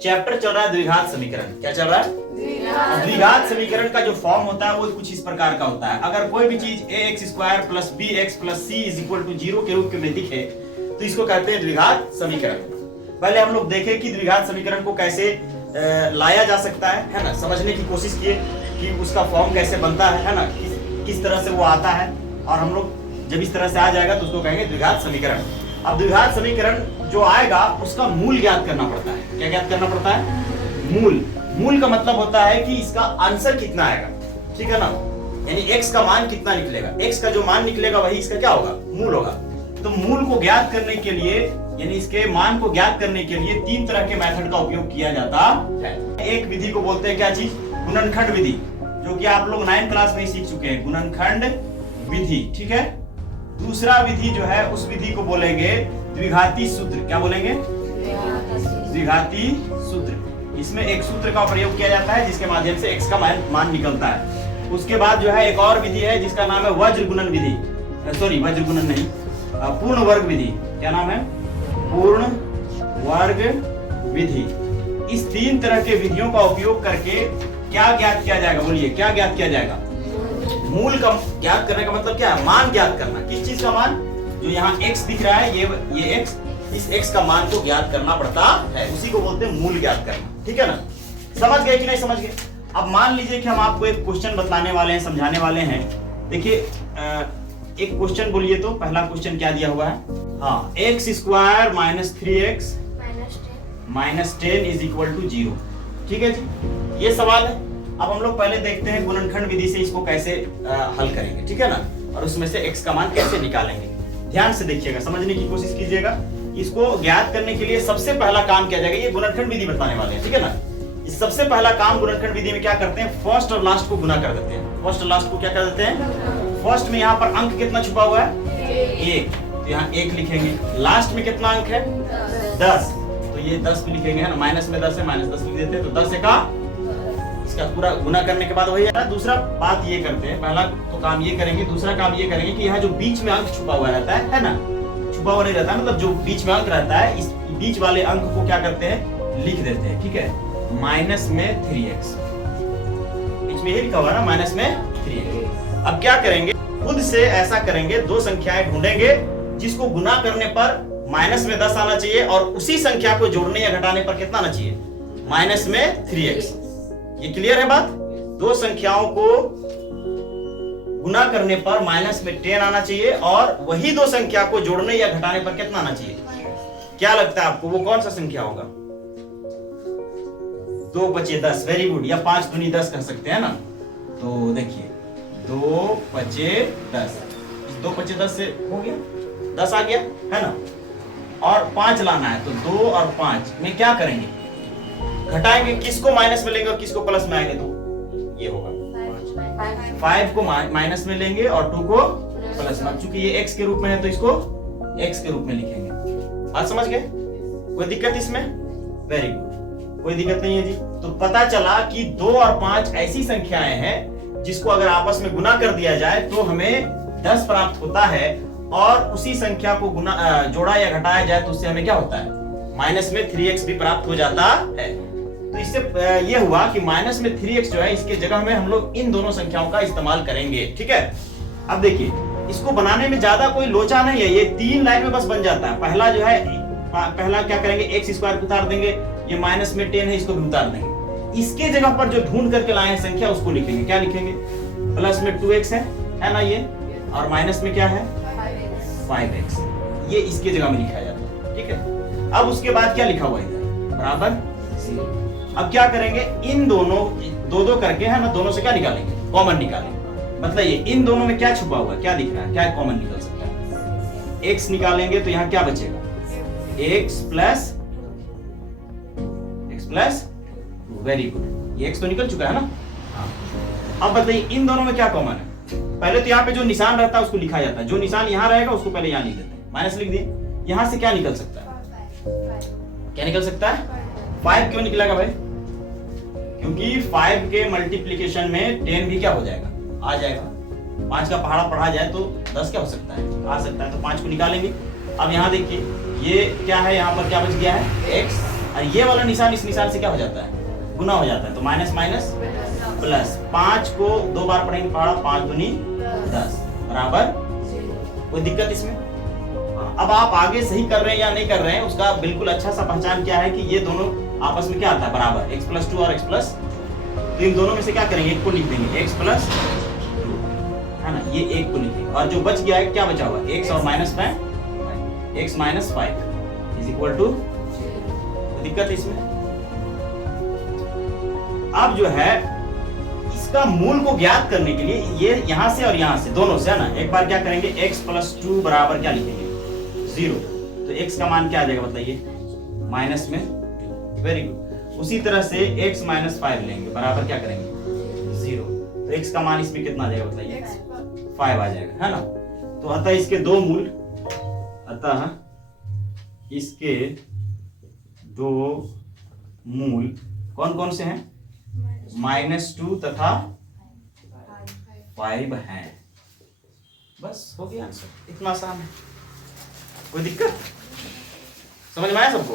Chapter चल रहा है द्विघात समीकरण। क्या चल रहा है? द्विघात समीकरण का जो फॉर्म होता है वो कुछ इस प्रकार का होता है। अगर कोई भी चीज ax² + bx + c = 0 के रूप में दिखे तो इसको कहते हैं द्विघात समीकरण। पहले हम लोग देखें कि द्विघात समीकरण को कैसे लाया जा सकता है ना, समझने की कोशिश किए कि उसका फॉर्म कैसे बनता है ना, किस तरह से वो आता है। और हम लोग जब इस तरह से आ जाएगा तो उसको कहेंगे द्विघात समीकरण। अब द्विघात समीकरण जो आएगा उसका मूल ज्ञात करना पड़ता है। क्या ज्ञात करना पड़ता है? मूल का मतलब होता है कि इसका आंसर कितना आएगा, ठीक है ना, यानी x का मान कितना निकलेगा। x का जो मान निकलेगा वही इसका क्या होगा? मूल होगा। तो मूल को ज्ञात करने के लिए यानी इसके मान को ज्ञात करने के लिए 3 तरह के मेथड का उपयोग किया जाता है। एक विधि को बोलते हैं क्या चीज? गुणनखंड विधि, जो कि आप लोग 9th क्लास में ही सीख चुके हैं, गुणनखंड विधि, ठीक है। दूसरा विधि जो है उस विधि को बोलेंगे द्विघाती सूत्र। क्या बोलेंगे? द्विघाती सूत्र। इसमें एक सूत्र का प्रयोग किया जाता है जिसके माध्यम से x का मान निकलता है। उसके बाद जो है एक और विधि है जिसका नाम है वज्र गुणन विधि, सॉरी वज्र गुणन नहीं, पूर्ण वर्ग विधि। क्या नाम है? पूर्ण वर्ग विधि। इस 3 तरह के विधियों का उपयोग करके क्या ज्ञात किया जाएगा? बोलिए, क्या ज्ञात किया जाएगा? मूल का ज्ञात करने का मतलब क्या है? मान ज्ञात करना। किस चीज का मान? जो यहाँ x दिख रहा है, ये x, इस x का मान को ज्ञात करना पड़ता है, उसी को बोलते हैं मूल ज्ञात करना, ठीक है ना। समझ गए कि नहीं समझ गए? अब मान लीजिए कि हम आपको एक क्वेश्चन बताने वाले हैं, समझाने वाले हैं। देखिए एक क्वेश्चन बोलिए तो पहला क्वेश्चन क्या दिया हुआ है? हाँ, x² - 3x - 10 = 0, ठीक है जी, ये सवाल है। अब हम लोग पहले देखते हैं गुणनखंड विधि से इसको कैसे हल करेंगे, ठीक है ना, और उसमें से x का मान कैसे निकालेंगे। ध्यान से देखिएगा, समझने की कोशिश कीजिएगा। इसको ज्ञात करने के लिए सबसे पहला काम किया जाएगा, ये गुणनखंड विधि बताने वाले हैं, ठीक है ना। इस सबसे पहला काम गुणनखंड विधि में क्या करते हैं? फर्स्ट और लास्ट को गुना कर देते हैं। फर्स्ट और लास्ट को क्या कर देते हैं? फर्स्ट में यहाँ पर अंक कितना छुपा हुआ है? 1, तो यहाँ 1 लिखेंगे। लास्ट में कितना अंक है? 10, तो ये 10 भी लिखेंगे, है ना। माइनस में 10 है, -10 लिख देते हैं, तो 10 का इसका पूरा गुना करने के बाद वही है। दूसरा बात ये करते हैं, पहला तो काम ये करेंगे, दूसरा काम ये करेंगे कि यहाँ जो बीच में अंक छुपा हुआ रहता है ना, छुपा हुआ नहीं रहता है, मतलब जो बीच में अंक रहता है, इस बीच वाले अंक को क्या करते हैं? लिख देते हैं, ठीक है। माइनस में 3x, बीच में ये लिखा हुआ है ना, माइनस में 3x। अब क्या करेंगे? खुद से ऐसा करेंगे, 2 संख्याएं ढूंढेंगे जिसको गुना करने पर माइनस में 10 आना चाहिए और उसी संख्या को जोड़ने या घटाने पर कितना आना चाहिए? माइनस में 3x। ये क्लियर है बात? 2 संख्याओं को गुना करने पर माइनस में 10 आना चाहिए और वही 2 संख्या को जोड़ने या घटाने पर कितना आना चाहिए? क्या लगता है आपको वो कौन सा संख्या होगा? 2 × 5 = 10, वेरी गुड, या 5 × 10 कह सकते हैं ना। तो देखिए 2 × 5 = 10, 2 × 5 = 10 से हो गया, 10 आ गया, है ना। और 5 लाना है, तो 2 और 5 में क्या करेंगे? घटाएंगे, किसको माइनस में लेंगे और किसको प्लस में आएंगे? तो ये होगा 5 को माइनस में लेंगे और 2 को प्लस में। चूंकि ये x के रूप में है तो इसको x के रूप में लिखेंगे। बात समझ गए? कोई दिक्कत इसमें? वेरी गुड, कोई दिक्कत नहीं है जी। तो पता चला कि 2 और 5 ऐसी संख्याएं हैं जिसको अगर आपस में गुना कर दिया जाए तो हमें 10 प्राप्त होता है और उसी संख्या को गुना जोड़ा या घटाया जाए तो उससे हमें क्या होता है? माइनस में 3x भी प्राप्त हो जाता है। तो इससे ये हुआ कि माइनस में 3x जो है, इसके जगह में हम लोग इन दोनों संख्याओं का इस्तेमाल करेंगे, ठीक है। अब देखिए इसको बनाने में ज्यादा कोई लोचा नहीं है, ये 3 लाइन में बस बन जाता है। पहला जो है, पहला क्या करेंगे? x² उतार देंगे, ये माइनस में 10 है, इसको भी उतार देंगे। इसके जगह पर जो ढूंढ करके लाए हैं संख्या उसको लिखेंगे। क्या लिखेंगे? प्लस में 2x है ना ये, और माइनस में क्या है? 5x, ये इसके जगह में लिखा जाता है, ठीक है। अब उसके बाद क्या लिखा हुआ है? बराबर 0। अब क्या करेंगे? इन दोनों 2 करके, है ना, दोनों से क्या निकालेंगे? कॉमन निकालेंगे। मतलब ये इन दोनों में क्या छुपा हुआ है? क्या दिख रहा है? क्या कॉमन निकल सकता है? x निकालेंगे तो यहाँ क्या बचेगा? x प्लस 2, वेरी गुड, ये x तो निकल चुका है ना। अब बताइए इन दोनों में क्या कॉमन है? पहले तो यहाँ पे जो निशान रहता है उसको लिखा जाता है, जो निशान यहाँ रहेगा उसको पहले यहाँ लिख देते हैं, माइनस लिख दिए। यहाँ से क्या निकल सकता है? क्या निकल सकता है? 5 क्यों निकलेगा भाई? क्योंकि 5 के मल्टीप्लिकेशन में 10 भी क्या हो जाएगा? आ जाएगा। 5 का पहाड़ा पढ़ा जाए तो 10 क्या हो सकता है? आ सकता है, तो 5 को निकालेंगे। अब यहाँ देखिए ये क्या है, यहाँ पर क्या बच गया है? x, और ये वाला निशान इस निशान से क्या हो जाता है, गुना हो जाता है, तो माइनस माइनस प्लस। 5 को 2 बार पढ़ेंगे पहाड़ा, 5 दूनी 10 बराबर। कोई दिक्कत इसमें? हाँ, अब आप आगे सही कर रहे हैं या नहीं कर रहे हैं उसका बिल्कुल अच्छा सा पहचान क्या है कि ये दोनों आपस में क्या आता है, बराबर, x+2 और x+, तो इन दोनों में से क्या करेंगे, एक को लिख देंगे x+2, है ना, ये एक को लिखेंगे और जो बच गया है क्या बचा हुआ, x और -5, x - 5 इज इक्वल टू, दिक्कत इसमें? अब जो है इसका मूल को ज्ञात करने के लिए ये यहां से और यहां से दोनों से, है ना, एक बार क्या करेंगे, x+2 बराबर क्या लिखेंगे, 0, तो x का मान क्या आ जाएगा बताइए, माइनस में, वेरी गुड। उसी तरह से x - 5 लेंगे बराबर क्या करेंगे, 0, तो x का मान इसमें कितना आ जाएगा बताइए, 5 आ जाएगा, है ना। तो अतः इसके दो मूल, अतः इसके दो मूल कौन कौन से हैं, -2 तथा 5 हैं। बस हो गया आंसर, इतना आसान है। कोई दिक्कत, समझ में आया सबको?